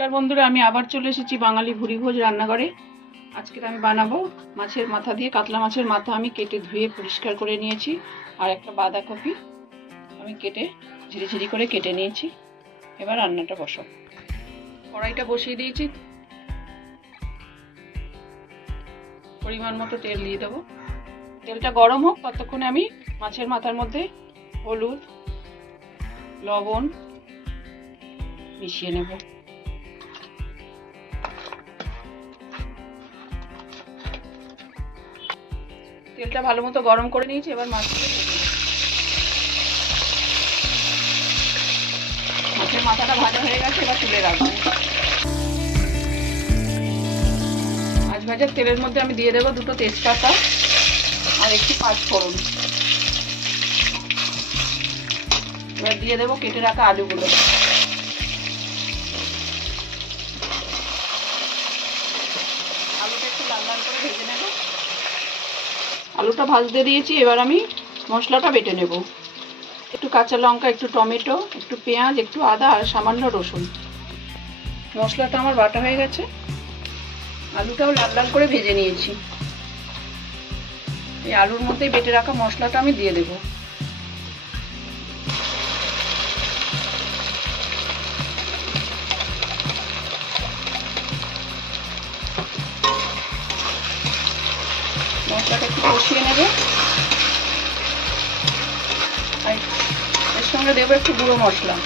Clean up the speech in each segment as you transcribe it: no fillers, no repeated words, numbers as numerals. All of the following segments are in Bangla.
নমস্কার বন্ধুরা, আমি আবার চলে এসেছি বাঙালি ভুরিভোজ রান্নাঘরে। আজকে আমি বানাবো মাছের মাথা দিয়ে, কাতলা মাছের মাথা আমি কেটে ধুয়ে পরিষ্কার করে নিয়েছি। আর একটা বাঁধাকপি আমি কেটে ঝিরিঝিরি করে কেটে নিয়েছি। এবার রান্নাটা বসাবো। কড়াইটা বসিয়ে দিয়েছি, পরিমাণ মতো তেল দিয়ে দেবো। তেলটা গরম হোক, ততক্ষণে আমি মাছের মাথার মধ্যে হলুদ লবণ মিশিয়ে নেব। তেলটা ভালো মতো গরম করে নিয়েছি। এবার মাছের মাথাটা ভাজা হয়ে গেছে, এবার তুলে রাখবো। মাছ ভাজার তেলের মধ্যে আমি দিয়ে দেবো দুটো তেজপাতা আর একটু পাঁচফোড়ন। এবার দিয়ে দেবো কেটে রাখা আলুগুলো। আলুটা একটু লাল লাল করে ভেজে নেব। আলুটা ভাজতে দিয়েছি, এবার আমি মশলাটা বেটে নেব। একটু কাঁচা লঙ্কা, একটু টমেটো, একটু পেঁয়াজ, একটু আদা আর সামান্য রসুন। মশলাটা আমার বাটা হয়ে গেছে। আলুটাও লাল লাল করে ভেজে নিয়েছি। এই আলুর মধ্যেই বেটে রাখা মশলাটা আমি দিয়ে দেব। মশলাটা একটু কষিয়ে নেব। আর এর সঙ্গে দেবো একটু গুঁড়ো মশলা,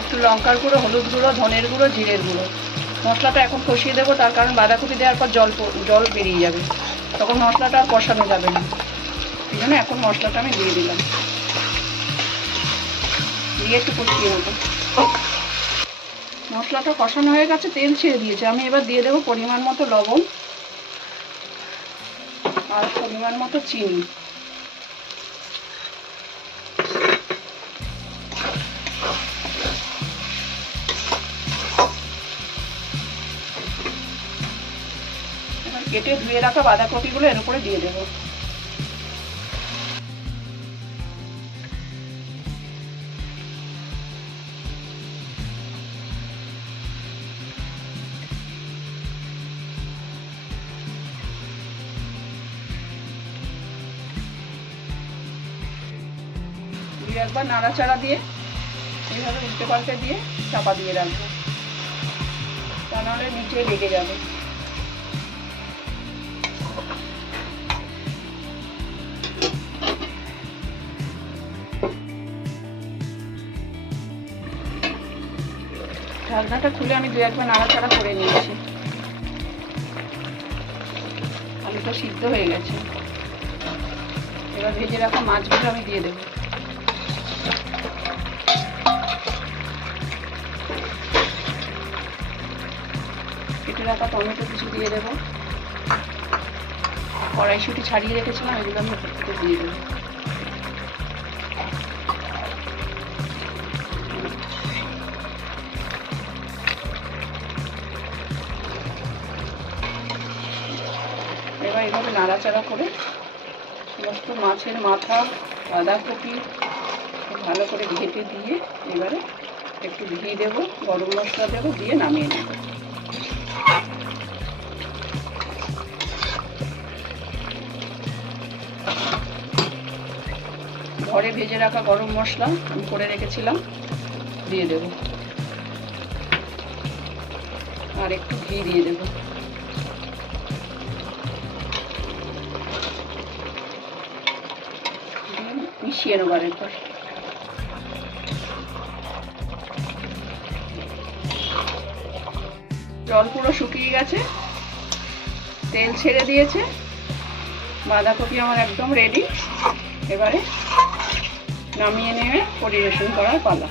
একটু লঙ্কার গুঁড়ো, হলুদ গুঁড়ো, ধনের গুঁড়ো, জিরের গুঁড়ো। মশলাটা এখন কষিয়ে দেবো, তার কারণ বাঁধাকপি দেওয়ার পর জল বেরিয়ে যাবে, তখন মশলাটা আর কষানো যাবে না। এই জন্য এখন মশলাটা আমি দিয়ে দিলাম, দিয়ে একটু কষিয়ে নেব। মশলাটা কষানো হয়ে গেছে, তেল ছেড়ে দিয়েছে। আমি এবার দিয়ে দেবো পরিমাণ মতো লবণ আর পরিমাণ মতো চিনি। কেটে ধুয়ে রাখা বাঁধাকপিগুলো এর উপরে দিয়ে দেবো। একবার নাড়াচাড়া দিয়ে এইভাবে উল্টে পাল্টে দিয়ে চাপা দিয়ে রাখবো, তা নাহলে নিচে লেগে যাবে। ঢাকনাটা খুলে আমি দু একবার নাড়াচাড়া করে নিয়েছি। আলুটা সিদ্ধ হয়ে গেছে। এবার ভেজে রাখা মাছগুলো আমি দিয়ে দেবো। কেটে রাখা টমেটো কিছু দিয়ে দেবো। কড়াইশুঁটি ছাড়িয়ে রেখেছিলাম, এগুলো আমি ওপর থেকে দিয়ে দেবো। এবার এইভাবে নাড়াচাড়া করে সমস্ত মাছের মাথা, বাঁধাকপি ভালো করে ঘেঁটে দিয়ে এবারে একটু ঘি দেবো, গরম মশলা দেবো, দিয়ে নামিয়ে নেব। ঘরে ভেজে রাখা গরম মশলা আমি করে রেখেছিলাম, দিয়ে দেব। আর একটু ঘি দিয়ে দেব। মিশিয়ে নেব আরেকবার। জল পুরো শুকিয়ে গেছে, তেল ছেড়ে দিয়েছে। বাঁধাকপি আমার একদম রেডি। এবারে নামিয়ে নিয়ে পরিবেশন করার পালা।